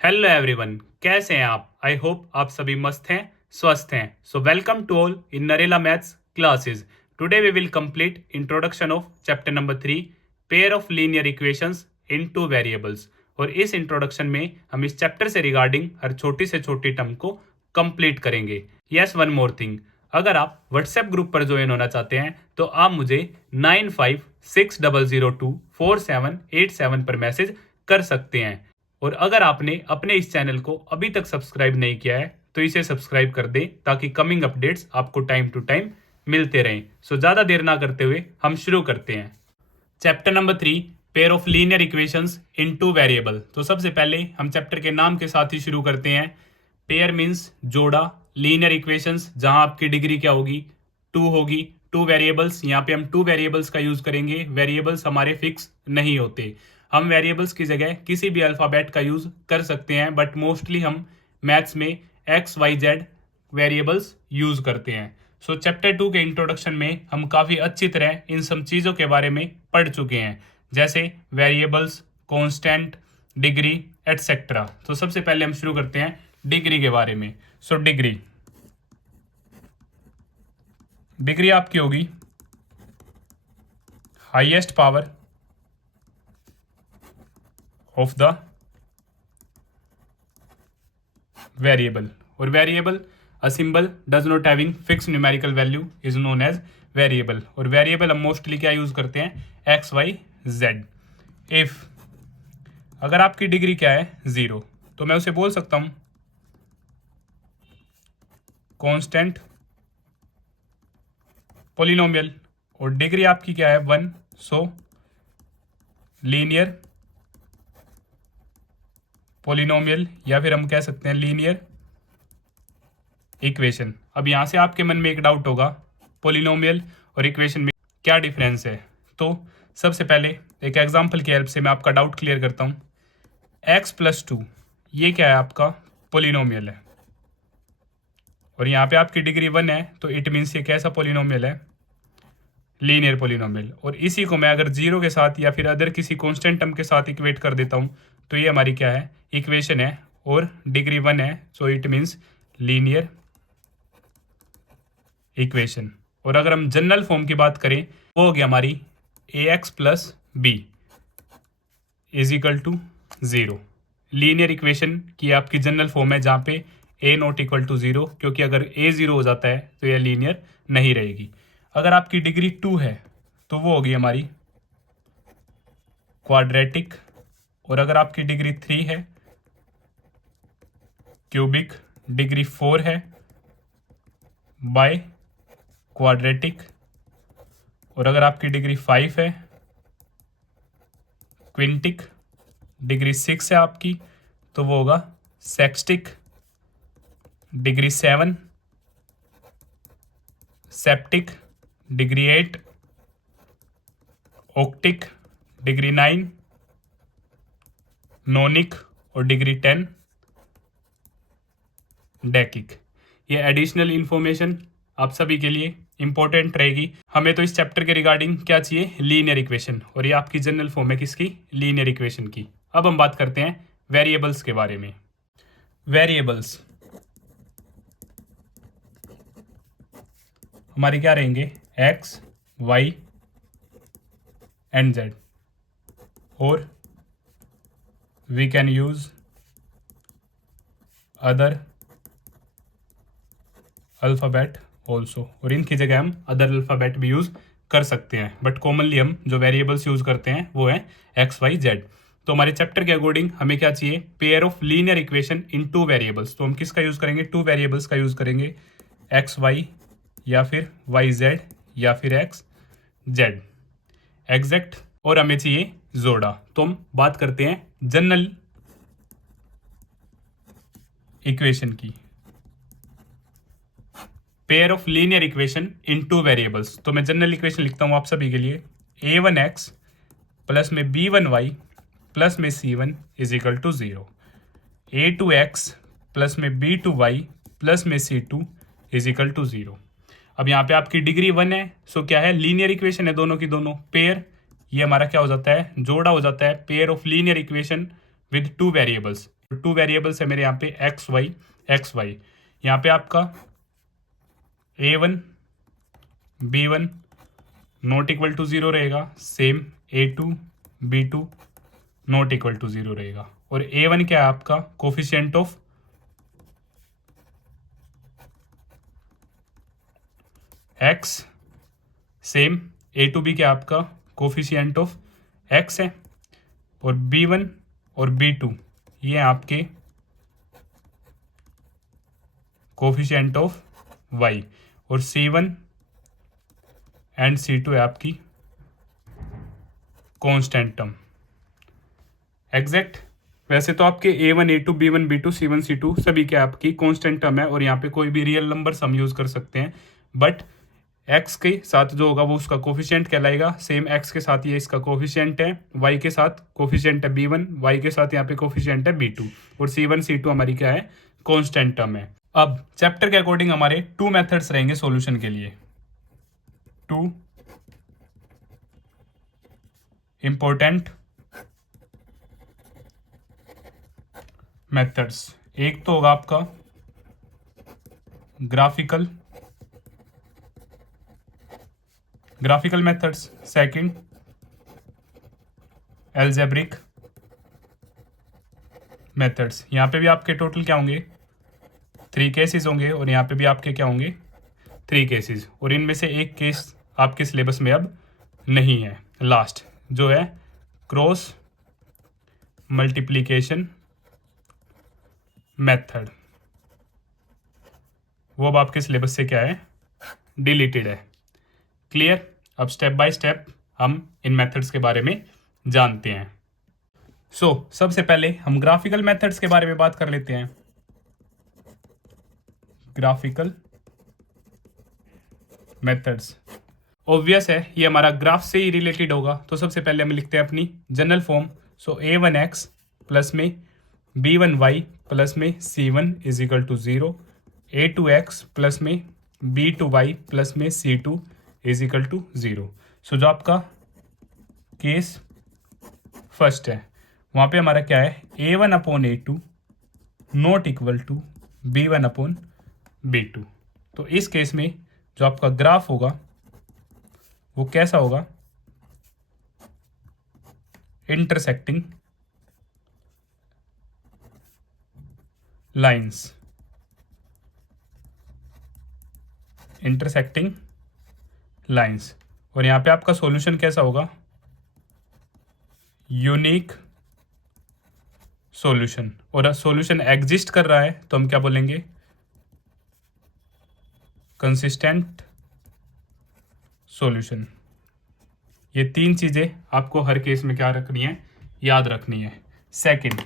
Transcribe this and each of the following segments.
Hello everyone, कैसे हैं आप? आई होप आप सभी मस्त हैं, स्वस्थ हैं। So welcome to all in Narela maths classes. Today we will complete introduction of chapter number 3, pair of linear equations in two variables. और इस इंट्रोडक्शन में हम इस चैप्टर से रिगार्डिंग हर छोटी से छोटी टर्म को कंप्लीट करेंगे। यस, वन मोर थिंग, अगर आप व्हाट्सएप ग्रुप पर ज्वाइन होना चाहते हैं तो आप मुझे 9560024787 पर मैसेज कर सकते हैं। और अगर आपने अपने इस चैनल को अभी तक सब्सक्राइब नहीं किया है तो इसे सब्सक्राइब कर दें ताकि कमिंग अपडेट्स आपको टाइम टू टाइम मिलते रहें। सो ज़्यादा देर ना करते हुए हम शुरू करते हैं। Chapter number 3, pair of linear equations in two variable. तो सबसे पहले हम चैप्टर के नाम के साथ ही शुरू करते हैं। पेयर मीन्स जोड़ा, लीनियर इक्वेशंस जहां आपकी डिग्री क्या होगी, 2 होगी। टू वेरिएबल्स, यहाँ पे हम टू वेरिएबल्स का यूज करेंगे। वेरिएबल्स हमारे फिक्स नहीं होते, हम वेरिएबल्स की जगह किसी भी अल्फाबेट का यूज कर सकते हैं, बट मोस्टली हम मैथ्स में x y z variables use करते हैं। सो चैप्टर 2 के इंट्रोडक्शन में हम काफ़ी अच्छी तरह इन सब चीज़ों के बारे में पढ़ चुके हैं, जैसे वेरिएबल्स, कांस्टेंट, डिग्री एटसेट्रा। तो सबसे पहले हम शुरू करते हैं डिग्री के बारे में। सो डिग्री आपकी होगी highest power of the variable. और variable, a symbol does not having fix numerical value is known as variable. और वेरिएबल हम मोस्टली क्या यूज करते हैं, एक्स वाई जेड। इफ, अगर आपकी डिग्री क्या है, 0, तो मैं उसे बोल सकता हूं कांस्टेंट पोलिनोमियल। और डिग्री आपकी क्या है, 1, सो लीनियर पोलिनोमियल, या फिर हम कह सकते हैं लीनियर इक्वेशन। अब यहां से आपके मन में एक डाउट होगा, पोलिनोमियल और इक्वेशन में क्या डिफरेंस है। तो सबसे पहले एक एग्जांपल की हेल्प से मैं आपका डाउट क्लियर करता हूं। x+2 ये क्या है, आपका पोलिनोमियल है, और यहाँ पे आपकी डिग्री 1 है, तो इट मीन्स ये कैसा पोलिनोमियल है, लीनियर पोलिनोमियल। और इसी को मैं अगर 0 के साथ या फिर अदर किसी कांस्टेंट टर्म के साथ इक्वेट कर देता हूँ तो ये हमारी क्या है, इक्वेशन है, और डिग्री 1 है, so it means linear equation. और अगर हम जनरल फॉर्म की बात करें, वो हो गया हमारी ax+b is equal to 0। Linear equation की आपकी जनरल फॉर्म है जहाँ पे a नॉट इक्वल टू 0, क्योंकि अगर a 0 हो जाता है तो यह लीनियर नहीं रहेगी। अगर आपकी डिग्री 2 है तो वो होगी हमारी क्वाड्रेटिक। और अगर आपकी डिग्री 3 है क्यूबिक, डिग्री 4 है बाय क्वाड्रेटिक, और अगर आपकी डिग्री 5 है क्विंटिक, डिग्री 6 है आपकी तो वो होगा सेक्सटिक, डिग्री 7 सेप्टिक, डिग्री 8 ऑक्टिक, डिग्री 9 नोनिक, और डिग्री 10 डेकिक। ये एडिशनल इंफॉर्मेशन आप सभी के लिए इंपॉर्टेंट रहेगी। हमें तो इस चैप्टर के रिगार्डिंग क्या चाहिए, लीनियर इक्वेशन, और ये आपकी जनरल फॉर्म है किसकी, लीनियर इक्वेशन की। अब हम बात करते हैं वेरिएबल्स के बारे में। वेरिएबल्स हमारे क्या रहेंगे, एक्स वाई एंड जेड, और we can use other alphabet also. और इनकी जगह हम अदर अल्फ़ाबेट भी यूज़ कर सकते हैं, बट कॉमनली हम जो वेरिएबल्स यूज़ करते हैं वो है एक्स वाई जेड। तो हमारे चैप्टर के अकॉर्डिंग हमें क्या चाहिए, pair of linear equation in two variables. तो हम किसका यूज़ करेंगे, टू वेरिएबल्स का यूज़ करेंगे, एक्स वाई या फिर वाई जेड या फिर एक्स जेड एग्जैक्ट। और हमें चाहिए जोड़ा। तो हम बात करते हैं जनरल इक्वेशन की, pair of linear equation in two variables. तो मैं जनरल इक्वेशन लिखता हूं आप सभी के लिए, a1x प्लस में b1y प्लस में c1 is equal to 0, a2x plus में b2y प्लस में c2 इज इक्वल टू 0। अब यहाँ पे आपकी डिग्री 1 है, सो क्या है, लीनियर इक्वेशन है दोनों की दोनों, पेयर, ये हमारा क्या हो जाता है, जोड़ा हो जाता है, pair of linear equation with two variables. Two variables है मेरे यहाँ पे एक्स वाई। यहाँ पे आपका A1 B1 not equal to 0 रहेगा, same A2 B2 not equal to 0 रहेगा। और A1 क्या है आपका coefficient of x, same A2 भी क्या आपका कोफिशिएंट ऑफ x है। और B1 और B2 ये आपके कोफिशिएंट ऑफ y। और C1 एंड C2 है आपकी कांस्टेंट टर्म। एग्जैक्ट। वैसे तो आपके A1 A2 B1 B2 C1 C2 सभी के आपकी कांस्टेंट टर्म है और यहाँ पे कोई भी रियल नंबर हम यूज कर सकते हैं, बट x के साथ जो होगा वो उसका कोफिशिएंट कहलाएगा। सेम x के साथ ये इसका कोफिशिएंट है, y के साथ कोफिशिएंट है B1, y के साथ यहाँ पे कोफिशिएंट है B2 और C1 C2 हमारी क्या है कांस्टेंट टर्म है। अब चैप्टर के अकॉर्डिंग हमारे टू मेथड्स रहेंगे सॉल्यूशन के लिए, टू इंपॉर्टेंट मेथड्स। एक तो होगा आपका graphical methods, second algebraic methods. यहाँ पे भी आपके टोटल क्या होंगे 3 केसेस होंगे और यहाँ पे भी आपके क्या होंगे 3 केसेस। और इनमें से एक केस आपके सिलेबस में अब नहीं है, लास्ट जो है क्रॉस मल्टीप्लिकेशन मेथड, वो अब आपके सिलेबस से क्या है डिलीटेड है। क्लियर। अब स्टेप बाय स्टेप हम इन मेथड्स के बारे में जानते हैं। सबसे पहले हम ग्राफिकल मेथड्स के बारे में बात कर लेते हैं। ग्राफिकल मेथड्स ऑब्वियस है ये हमारा ग्राफ से ही रिलेटेड होगा, तो सबसे पहले हम लिखते हैं अपनी जनरल फॉर्म। A1x प्लस में B1y प्लस में C1 is equal to 0, A2x plus में B2y प्लस में C2 इज इक्वल टू 0। जो आपका केस फर्स्ट है वहाँ पे हमारा क्या है A1 upon A2 not equal to B1 upon B2। तो इस केस में जो आपका ग्राफ होगा वो कैसा होगा इंटरसेक्टिंग लाइंस, इंटरसेक्टिंग लाइंस। और यहाँ पे आपका सॉल्यूशन कैसा होगा यूनिक सॉल्यूशन। और सॉल्यूशन एग्जिस्ट कर रहा है तो हम क्या बोलेंगे कंसिस्टेंट सॉल्यूशन। ये 3 चीजें आपको हर केस में क्या रखनी है याद रखनी है। सेकंड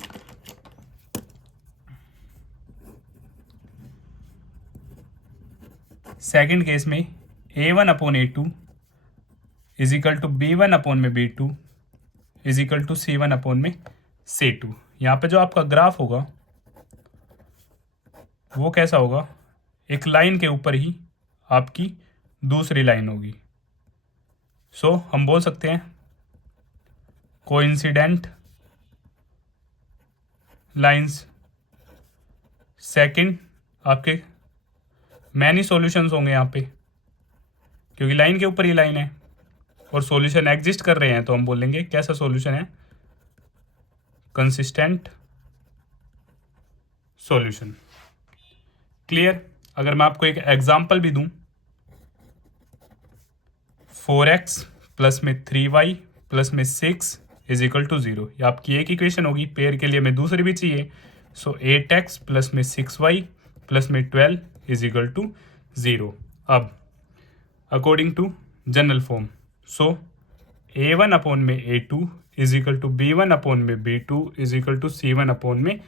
केस में A1 upon A2 is equal to B1 upon में B2 is equal to C1 upon में C2। यहाँ पे जो आपका ग्राफ होगा वो कैसा होगा एक लाइन के ऊपर ही आपकी दूसरी लाइन होगी। हम बोल सकते हैं कोइंसिडेंट लाइंस। सेकंड आपके मैनी सॉल्यूशंस होंगे यहाँ पे क्योंकि लाइन के ऊपर ही लाइन है और सॉल्यूशन एग्जिस्ट कर रहे हैं, तो हम बोलेंगे कैसा सॉल्यूशन है कंसिस्टेंट सॉल्यूशन। क्लियर। अगर मैं आपको एक एग्जांपल भी दूं 4x प्लस में 3y प्लस में 6 इज इक्वल टू 0, ये आपकी एक इक्वेशन होगी। पेयर के लिए हमें दूसरी भी चाहिए। 8x प्लस में 6y प्लस में 12 इज इक्वल टू 0। अब according to general form A1 upon में A2 is equal to B1 upon में B2 is equal to C1 upon में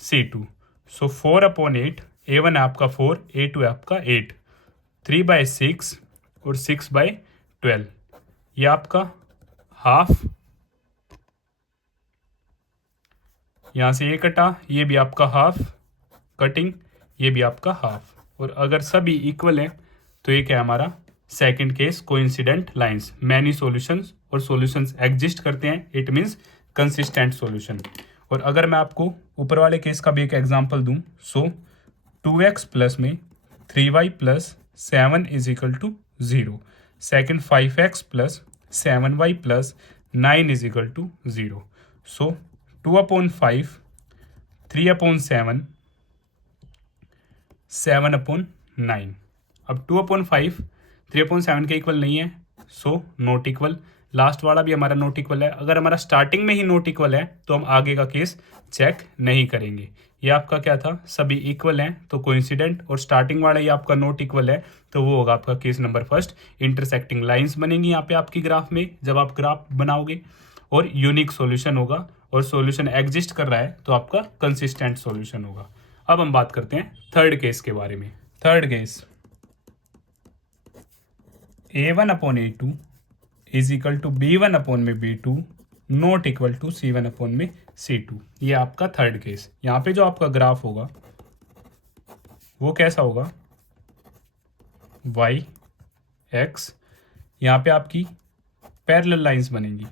C2। 4 अपॉन 8, A1 है आपका 4, A2 है आपका 8, 3/6 और 6/12, ये आपका हाफ। यहाँ से ये कटा, ये भी आपका हाफ कटिंग, ये भी आपका हाफ। और अगर सभी इक्वल हैं तो ये क्या है हमारा second case coincident lines. Many solutions और सॉल्यूशंस एग्जिस्ट करते हैं, इट मींस कंसिस्टेंट सॉल्यूशन। और अगर मैं आपको ऊपर वाले केस का भी एक एग्जांपल दूं, सो 2x प्लस में 3y plus 7 is equal to 0। Second 5x plus 7y plus 9 is equal to 0। So 2/5, 3/7, 7/9। अब 2/5 3/7 के इक्वल नहीं है, सो नॉट इक्वल। लास्ट वाला भी हमारा नॉट इक्वल है। अगर हमारा स्टार्टिंग में ही नॉट इक्वल है तो हम आगे का केस चेक नहीं करेंगे। ये आपका क्या था, सभी इक्वल हैं तो कोइंसिडेंट, और स्टार्टिंग वाला ये आपका नॉट इक्वल है तो वो होगा आपका case number first. Intersecting lines बनेंगी यहाँ पे आपकी ग्राफ में जब आप ग्राफ बनाओगे, और यूनिक सॉल्यूशन होगा, और सॉल्यूशन एग्जिस्ट कर रहा है तो आपका कंसिस्टेंट सॉल्यूशन होगा। अब हम बात करते हैं थर्ड केस के बारे में। Third case, a1/a2 is equal to b1/b2 not equal to c1/c2। ये आपका थर्ड केस। यहाँ पे जो आपका ग्राफ होगा वो कैसा होगा, y x, यहाँ पे आपकी पैरेलल लाइंस बनेंगी,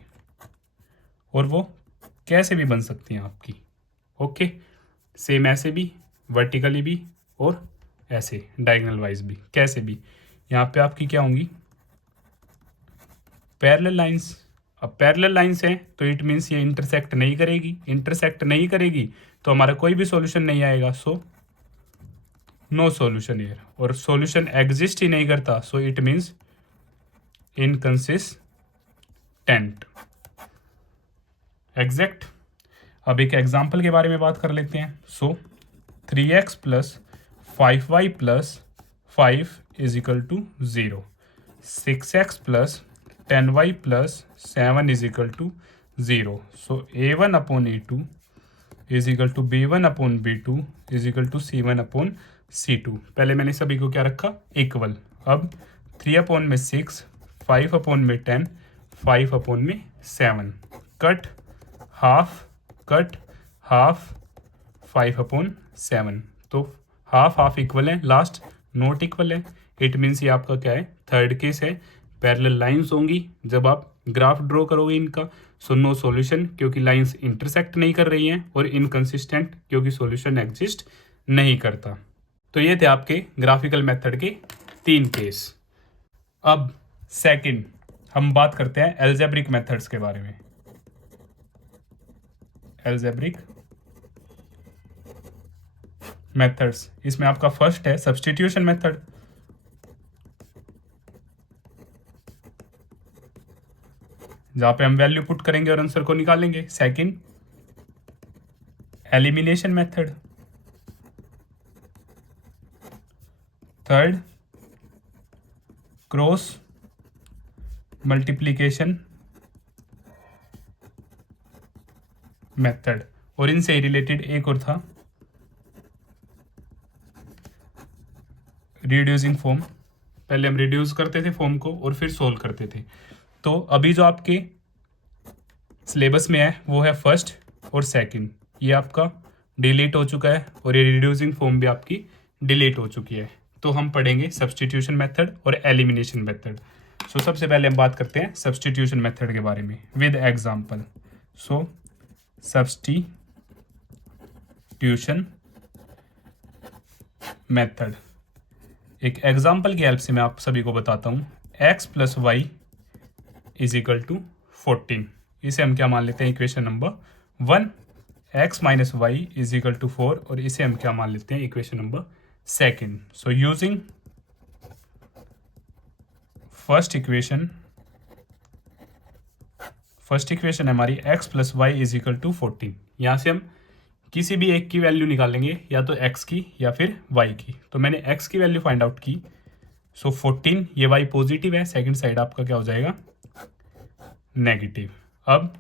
और वो कैसे भी बन सकती हैं आपकी, ओके। सेम ऐसे भी, वर्टिकली भी, और ऐसे डायगोनल वाइज भी, कैसे भी। यहाँ पे आपकी क्या होंगी, पैरेलल लाइंस। अब पैरेलल लाइंस हैं तो इट मीन्स ये इंटरसेक्ट नहीं करेगी। इंटरसेक्ट नहीं करेगी तो हमारा कोई भी सॉल्यूशन नहीं आएगा, सो नो सॉल्यूशन हियर। और सॉल्यूशन एग्जिस्ट ही नहीं करता, so it means inconsistent. Exact. अब एक एग्जाम्पल के बारे में बात कर लेते हैं। So 3x plus 5y plus 5 is equal to 0। 6x plus 10y plus 7 is equal to 0। So a1/a2 is equal to b1/b2 is equal to c1/c2। पहले मैंने सभी को क्या रखा, इक्वल। अब 3/6, 5/10, 5/7, कट हाफ, कट हाफ, 5/7। तो हाफ हाफ इक्वल है, last not equal है। इट मीन्स ये आपका क्या है, थर्ड केस है। पैरेलल लाइंस होंगी जब आप ग्राफ ड्रॉ करोगे इनका, सो नो सॉल्यूशन क्योंकि लाइंस इंटरसेक्ट नहीं कर रही हैं, और इनकंसिस्टेंट क्योंकि सॉल्यूशन एग्जिस्ट नहीं करता। तो ये थे आपके ग्राफिकल मेथड के 3 केस। अब सेकंड हम बात करते हैं एल्जेब्रिक मेथड्स के बारे में। एल्जेब्रिक मेथड्स, इसमें आपका फर्स्ट है सब्स्टिट्यूशन मेथड। जहां पे हम वैल्यू पुट करेंगे और आंसर को निकालेंगे। Second elimination method. Third cross multiplication method. और इनसे रिलेटेड एक और था रिड्यूसिंग फॉर्म। पहले हम रिड्यूस करते थे फॉर्म को और फिर सोल्व करते थे। तो अभी जो आपके सिलेबस में है वो है फर्स्ट और सेकंड। ये आपका डिलीट हो चुका है, और ये रिड्यूसिंग फॉर्म भी आपकी डिलीट हो चुकी है। तो हम पढ़ेंगे सब्स्टिट्यूशन मेथड और एलिमिनेशन मेथड। सो सबसे पहले हम बात करते हैं सब्स्टिट्यूशन मेथड के बारे में with example. So substitution method, एक एग्जाम्पल की हेल्प से मैं आप सभी को बताता हूँ। x plus y is equal to 14। इसे हम क्या मान लेते हैं, equation number 1। x minus y is equal to 4, और इसे हम क्या मान लेते हैं, equation number 2। So using first equation हमारी x plus y is equal to 14। यहाँ से हम किसी भी एक की वैल्यू निकालेंगे, या तो x की या फिर y की। तो मैंने x की वैल्यू फाइंड आउट की। सो 14, ये y पॉजिटिव है, सेकंड साइड आपका क्या हो जाएगा, नेगेटिव। अब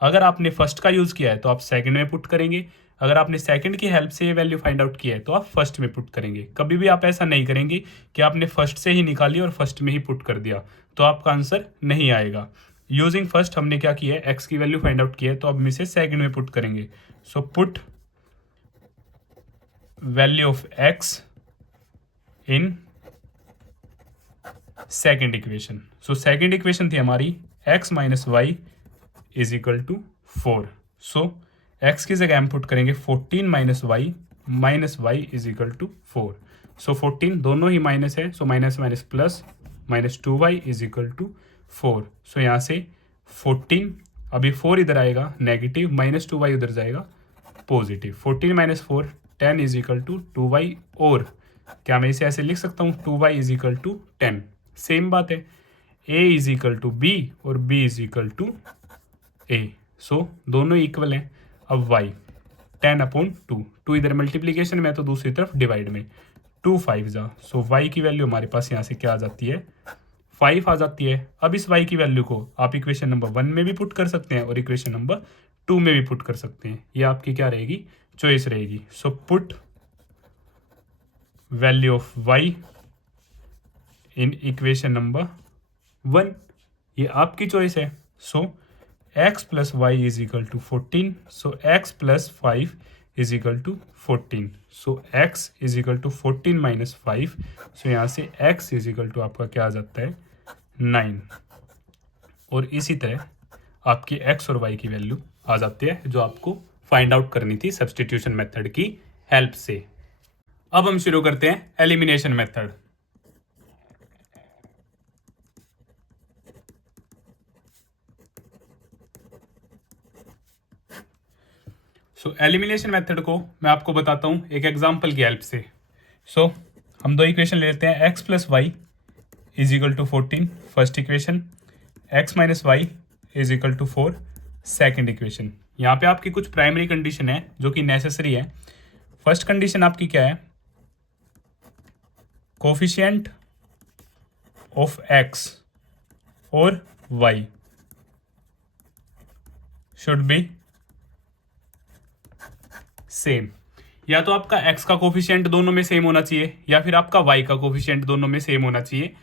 अगर आपने फर्स्ट का यूज़ किया है तो आप सेकंड में पुट करेंगे। अगर आपने सेकंड की हेल्प से ये वैल्यू फाइंड आउट किया है तो आप फर्स्ट में पुट करेंगे। कभी भी आप ऐसा नहीं करेंगे कि आपने फर्स्ट से ही निकाली और फर्स्ट में ही पुट कर दिया, तो आपका आंसर नहीं आएगा। यूजिंग फर्स्ट हमने क्या किया है, एक्स की वैल्यू फाइंड आउट की है, तो अब हम इसे सेकंड में पुट करेंगे। So put value of x in second equation. So second equation थी हमारी x minus y is equal to 4। So x की जगह हम पुट करेंगे 14 minus y is equal to 4। So 14 दोनों ही माइनस है, so minus minus plus, minus 2y is equal to 4। So यहाँ से 14, अभी 4 इधर आएगा नेगेटिव, माइनस 2y उधर जाएगा positive. 14 minus 4 10 is equal to 2y, और क्या मैं इसे ऐसे लिख सकता हूँ 2y is equal to 10। Same बात है, a is equal to b और b is equal to a। So दोनों इक्वल हैं। अब y 10/2, 2 इधर मल्टीप्लीकेशन में तो दूसरी तरफ डिवाइड में, 2 5 जा, सो y की वैल्यू हमारे पास यहाँ से क्या आ जाती है 5 आ जाती है। अब इस y की वैल्यू को आप इक्वेशन नंबर 1 में भी पुट कर सकते हैं और इक्वेशन नंबर 2 में भी पुट कर सकते हैं, ये आपकी क्या रहेगी चॉइस रहेगी। So put value of y in equation number 1, ये आपकी चॉइस है। So x plus y is equal to 14, so x plus 5 is equal to 14, so x is equal to 14 minus 5, so यहाँ से x इज इक्वल टू आपका क्या आ जाता है 9। और इसी तरह आपकी x और y की वैल्यू आ जाती है जो आपको फाइंड आउट करनी थी सब्स्टिट्यूशन मेथड की हेल्प से। अब हम शुरू करते हैं एलिमिनेशन मेथड। सो एलिमिनेशन मेथड को मैं आपको बताता हूँ एक एग्जांपल की हेल्प से। सो हम दो इक्वेशन ले लेते हैं, x plus y is equal to 14 first equation, x minus y is equal to 4 second equation. यहाँ पे आपकी कुछ प्राइमरी कंडीशन है जो कि नेसेसरी है। फर्स्ट कंडीशन आपकी क्या है, कोफिशिएंट ऑफ x और y शुड बी सेम। या तो आपका x का कोफिशिएंट दोनों में सेम होना चाहिए या फिर आपका y का कोफिशिएंट दोनों में सेम होना चाहिए।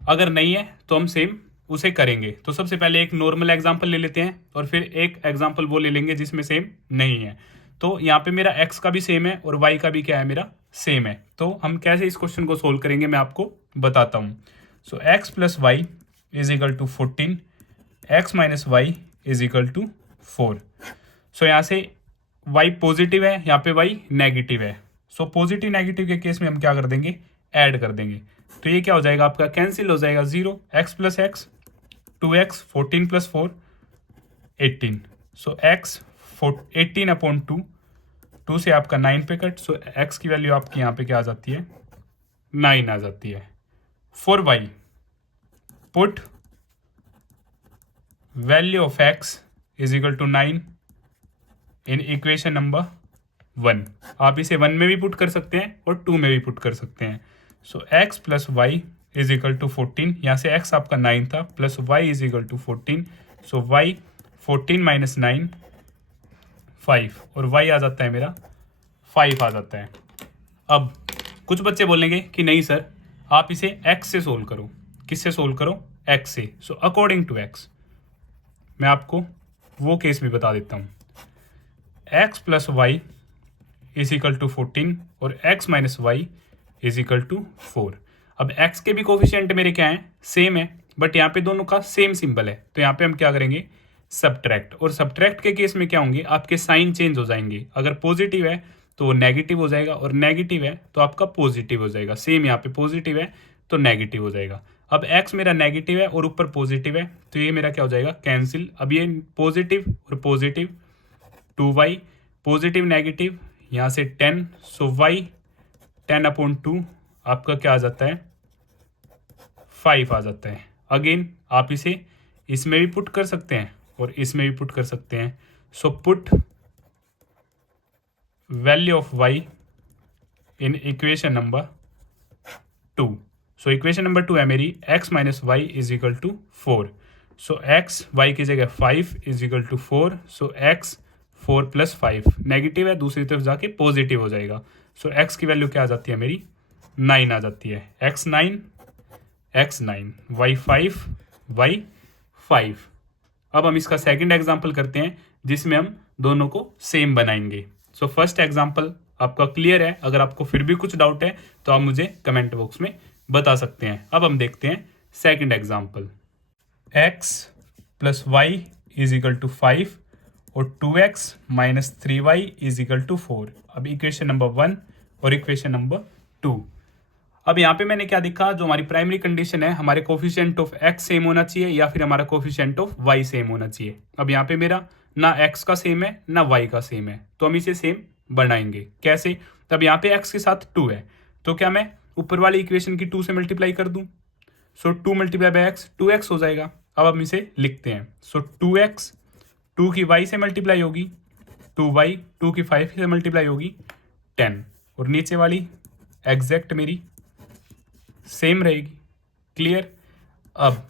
अगर नहीं है तो हम सेम उसे करेंगे। तो सबसे पहले एक नॉर्मल एग्जांपल ले लेते हैं और फिर एक एग्जांपल वो ले लेंगे जिसमें सेम नहीं है। तो यहाँ पे मेरा x का भी सेम है और y का भी क्या है मेरा सेम है। तो हम कैसे इस क्वेश्चन को सोल्व करेंगे मैं आपको बताता हूँ। So x plus y is equal to 14, x minus y is equal to 4। So यहाँ से y पॉजिटिव है, यहाँ पे y नेगेटिव है। सो पॉजिटिव नेगेटिव के केस में हम क्या कर देंगे ऐड कर देंगे। तो ये क्या हो जाएगा आपका कैंसिल हो जाएगा, 0 x plus x 2x 14 plus 4 18। सो x 18/2, 2 से आपका 9 पे कट। सो x की वैल्यू आपकी यहाँ पे क्या आ जाती है 9 आ जाती है। For y put value of x is equal to 9 in equation number 1। आप इसे 1 में भी पुट कर सकते हैं और 2 में भी पुट कर सकते हैं। So x plus y is equal to 14, यहाँ से x आपका 9 था plus y is equal to 14। So y 14 minus 9 5 और y आ जाता है मेरा 5 आ जाता है। अब कुछ बच्चे बोलेंगे कि नहीं सर आप इसे x से सोल्व करो। किससे सोल्व करो x से। सो अकॉर्डिंग टू x मैं आपको वो केस भी बता देता हूँ। x plus y is equal to 14 और x minus y is equal to 4। अब x के भी कोफिशिएंट मेरे क्या हैं सेम है, बट यहाँ पे दोनों का सेम सिंबल है। तो यहाँ पे हम क्या करेंगे सब्ट्रैक्ट, और सब्ट्रैक्ट के केस में क्या होंगे आपके साइन चेंज हो जाएंगे। अगर पॉजिटिव है तो वो नेगेटिव हो जाएगा और नेगेटिव है तो आपका पॉजिटिव हो जाएगा। सेम यहाँ पे पॉजिटिव है तो नेगेटिव हो जाएगा। अब x मेरा नेगेटिव है और ऊपर पॉजिटिव है तो ये मेरा क्या हो जाएगा कैंसिल। अब ये पॉजिटिव और पॉजिटिव 2y पॉजिटिव नेगेटिव यहाँ से 10, सो y 10/2 आपका क्या आ जाता है 5 आ जाता है। अगेन आप इसे इसमें भी पुट कर सकते हैं और इसमें भी पुट कर सकते हैं। So put value of y in equation number 2। So equation number 2 है मेरी x minus y is equal to 4। So x y की जगह 5 is equal to 4। So x 4 plus 5 negative है दूसरी तरफ जाके पॉजिटिव हो जाएगा। सो x की वैल्यू क्या आ जाती है मेरी 9 आ जाती है। x 9 y 5 y 5। अब हम इसका सेकंड एग्जांपल करते हैं जिसमें हम दोनों को सेम बनाएंगे। सो फर्स्ट एग्जांपल आपका क्लियर है। अगर आपको फिर भी कुछ डाउट है तो आप मुझे कमेंट बॉक्स में बता सकते हैं। अब हम देखते हैं second example. x plus y is equal to 5 और 2x minus 3y is equal to 4। अब इक्वेशन नंबर 1 और इक्वेशन नंबर 2। अब यहाँ पे मैंने क्या देखा, जो हमारी प्राइमरी कंडीशन है, हमारे कोफिशिएंट ऑफ x सेम होना चाहिए या फिर हमारा कोफिशिएंट ऑफ y सेम होना चाहिए। अब यहाँ पे मेरा ना x का सेम है ना y का सेम है, तो हम इसे सेम बनाएंगे। कैसे? तब यहाँ पे x के साथ 2 है, तो क्या मैं ऊपर वाली इक्वेशन की 2 से मल्टीप्लाई कर दूं? सो 2 मल्टीप्लाई बाई एक्स 2x हो जाएगा। अब हम इसे लिखते हैं। सो 2x 2 की y से मल्टीप्लाई होगी, 2y 2 की 5 से मल्टीप्लाई होगी 10, और नीचे वाली एग्जैक्ट मेरी सेम रहेगी। क्लियर? अब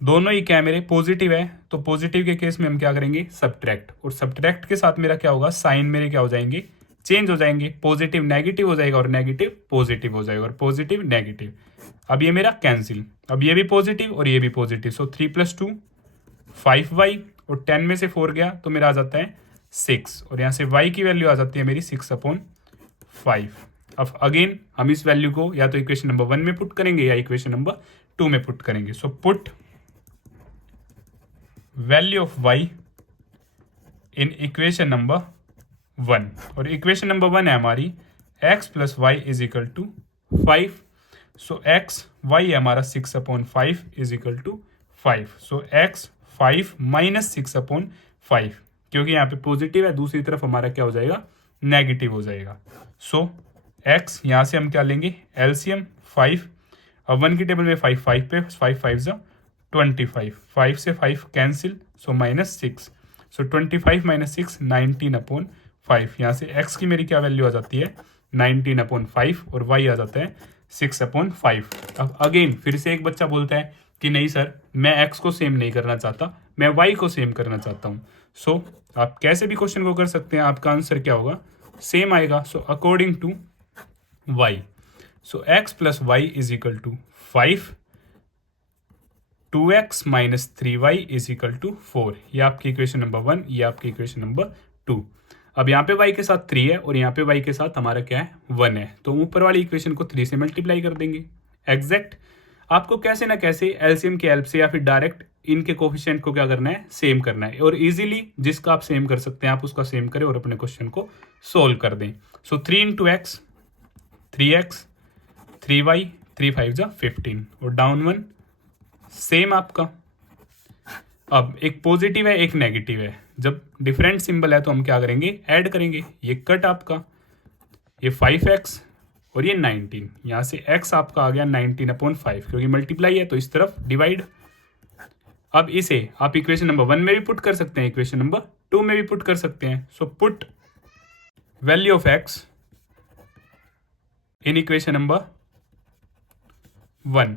दोनों ही क्या है मेरे पॉजिटिव है, तो पॉजिटिव के केस में हम क्या करेंगे? सब्ट्रैक्ट, और सब्ट्रैक्ट के साथ मेरा क्या होगा? साइन मेरे क्या हो जाएंगे? चेंज हो जाएंगे। पॉजिटिव नेगेटिव हो जाएगा और नेगेटिव पॉजिटिव हो जाएगा और पॉजिटिव नेगेटिव। अब ये मेरा कैंसिल, अब ये भी पॉजिटिव और ये भी पॉजिटिव। सो 3 + 2 5y, और 10 में से 4 गया तो मेरा आ जाता है 6, और यहाँ से y की वैल्यू आ जाती है मेरी 6/5। अब अगेन हम इस वैल्यू को या तो इक्वेशन नंबर 1 में पुट करेंगे या इक्वेशन नंबर 2 में पुट करेंगे। So put value of y in equation number 1, और इक्वेशन नंबर 1 है हमारी x + y is equal to 5। So x y है हमारा 6/5 is equal to 5। So x 5 minus 6/5, क्योंकि यहाँ पे पॉजिटिव है, दूसरी तरफ हमारा क्या हो जाएगा? नेगेटिव हो जाएगा। सो x यहाँ से हम क्या लेंगे? एलसीएम 5। अब 1 की टेबल में 5 5 पे 5 5 25, 5 से 5 कैंसिल, सो -6। सो 25 - 6 19/5। यहाँ से x की मेरी क्या वैल्यू आ जाती है? 19/5, और y आ जाता है 6/5। अब अगेन फिर से एक बच्चा बोलता है कि नहीं सर, मैं x को सेम नहीं करना चाहता, मैं y को सेम करना चाहता हूँ। सो आप कैसे भी क्वेश्चन को कर सकते हैं, आपका आंसर क्या होगा? सेम आएगा। So according to y, so x + y is equal to 5, 2x minus 3y is equal to 4। ये आपकी इक्वेशन नंबर 1, ये आपकी इक्वेशन नंबर 2। अब यहाँ पे y के साथ 3 है और यहाँ पे y के साथ हमारा क्या है? 1 है, तो ऊपर वाली इक्वेशन को 3 से मल्टीप्लाई कर देंगे। एग्जैक्ट आपको कैसे ना कैसे एलसीएम की हेल्प से या फिर डायरेक्ट इनके कोफिशिएंट को क्या करना है? सेम करना है, और इजीली जिसका आप सेम कर सकते हैं आप उसका सेम करें और अपने क्वेश्चन को सोल्व कर दें। सो 3 × x 3x 3y 3 5 15, और डाउन 1 सेम आपका। अब एक पॉजिटिव है एक नेगेटिव है, जब डिफरेंट सिंबल है तो हम क्या करेंगे? ऐड करेंगे। ये कट आपका, ये 5x और ये 19, यहाँ से x आपका आ गया 19/5, क्योंकि मल्टीप्लाई है तो इस तरफ डिवाइड। अब इसे आप इक्वेशन नंबर 1 में भी पुट कर सकते हैं, इक्वेशन नंबर 2 में भी पुट कर सकते हैं। So put value of x in equation number 1।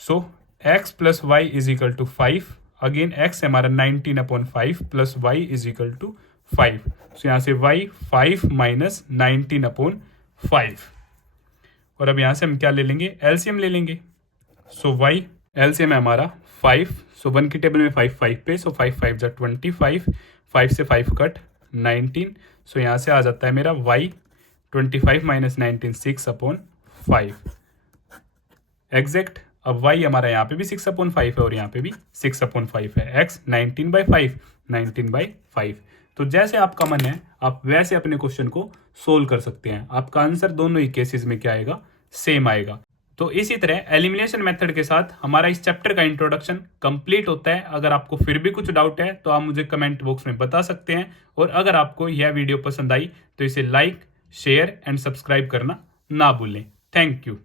So x + y is equal to 5। Again x हमारा 19/5 plus y is equal to 5। So यहाँ से y 5 माइनस 19/5, और अब यहाँ से हम क्या ले लेंगे? एलसीएम ले लेंगे। सो y एलसीएम है हमारा 5। सो 1 की टेबल में 5 5 पे, सो 5 5 25, 5 से 5 कट 19। सो यहाँ से आ जाता है मेरा y 25 माइनस 19 6/5। एग्जैक्ट अब y हमारा यहाँ पे भी 6/5 है और यहाँ पे भी 6/5 है। x 19/5 19/5। तो जैसे आपका मन है आप वैसे अपने क्वेश्चन को सोल्व कर सकते हैं। आपका आंसर दोनों ही केसेस में क्या आएगा? सेम आएगा। तो इसी तरह एलिमिनेशन मेथड के साथ हमारा इस चैप्टर का इंट्रोडक्शन कंप्लीट होता है। अगर आपको फिर भी कुछ डाउट है तो आप मुझे कमेंट बॉक्स में बता सकते हैं, और अगर आपको यह वीडियो पसंद आई तो इसे लाइक, शेयर एंड सब्सक्राइब करना ना भूलें। Thank you.